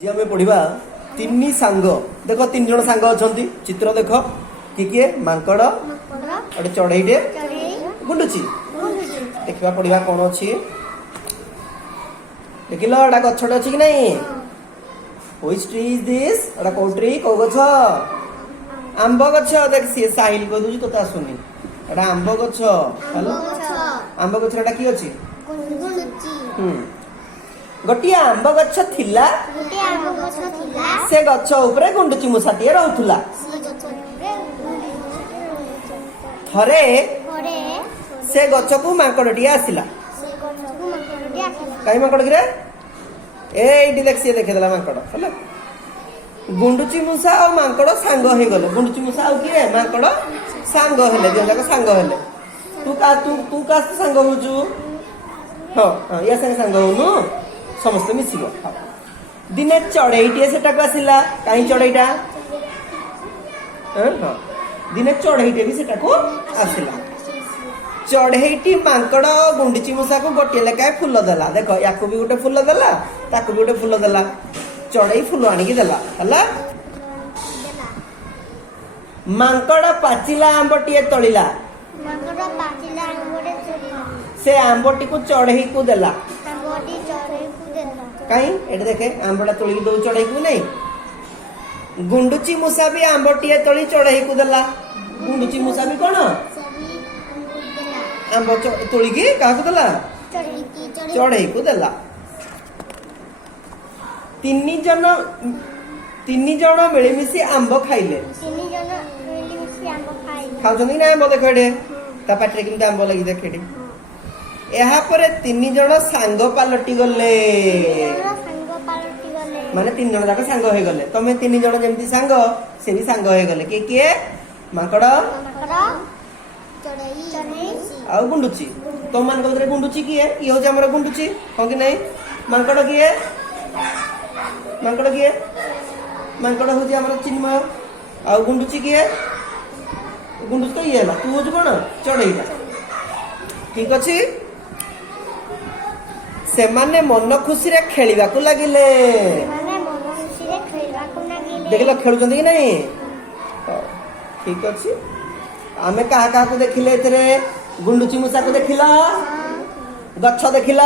आम पढ़ा तीन सांग देख तीन जन सांग अच्छा चित्र देख किए मांकड़ गोटे चढ़ईटे गुंडुची देखा पढ़ा कौन अच्छी देख ला गछटे अच्छी कि नहीं व्हिच ट्री इज दिस एटा कौ ट्री कौ गछ आंब गछ देख सी साहिल कह दूँ तो आसुनी एटा आंब गछ आंब गछ एटा कि अच्छी गोटे आंब गछ थिला से गछ उपरे गुंडुची मूषाटीए रहउथुला थरे से गछ को मांकड़टीए आसिला कहीं मांकड़ कि एटी देख सी देखेदेला मांकड़ है गुंडुची मूषा और मांकड़ सांग हो गले गुंडुची मूषा आउ किए मांकड़ सांग हेले जो जाक सांग हेले तू का सांग होचु हाँ या सांग होनु समस्त मिसिब दिने चढ़ईटे से आसला कहीं चढ़ईटा हाँ दिने चढ़ईटे भी से आसला चढ़ईटी मांकड़ गुंडुची मूषा को गोटे लेखाए फूल देला देख या भी गोटे फूल देला ताकू भी गोटे फूल देला चढ़ई फूल आणिकी देला हला मांकड़ पाचिला आंबटीए तोड़िला से आंबटी को चढ़ई को देला कहीं एटे देखे आंबटा तोड़ी दो चढ़ई को नहीं गुंडुची मूषा भी आंबटीए तोड़ी चढ़ई को देला गुंडुची मूषा भी कौन आंब तोड़ी की क्या देला चढ़ई को देला तीन जन मिलमिशी आंब खाइले खाऊछन कि ना आंब देख एटे ता पाटे केमती आंब लगी देख एटे यहाँ पर तीन जन सांग पालटी गले माने तीन जन जाक सांग हो गले तमे तीन जन जेमती सांग से भी सांग हो गले के किए मांकड़ आ गुंडुची तुम मान भीतर गुंडुची किए ये हूँ आम गुंडुची हाँ कि नहीं मांकड़ किए मांकड़ हूँ आम चिन्मय आ गुंडुची किए गुंडुची तो ये तू हूँ कौन चढ़ईटा ठीक अच्छे से माने मन खुशी रे खेलिबा को लागिले देखिल खेलुचंदी कि नहीं ठीक अच्छे आमे कहा कहा को देखिले एथरे गुंडुची मूषा को देखिल गछ देखिल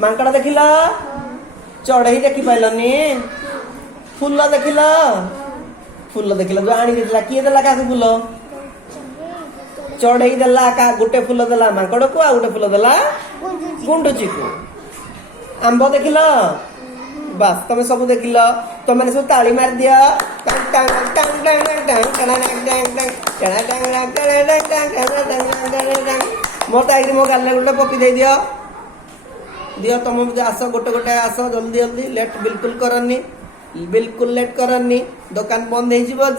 मांकड़ देखिल चढ़ई देखी पाइलनी फूल देखिल जो आनी देला किए देला का फूल चढ़ई देला का गोटे फूल देला मांकड़ को आ गोटे फूल देला गुंडुची को आंब देखिल बस तुम सब देखिल तुम मैंने सब ताली मार दिया मत आई मो गाल गोटे पपी दे दियो दियो तुम आस गोटे गोटे आस जल्दी जल्दी लेट बिल्कुल करनी दुकान बंद हो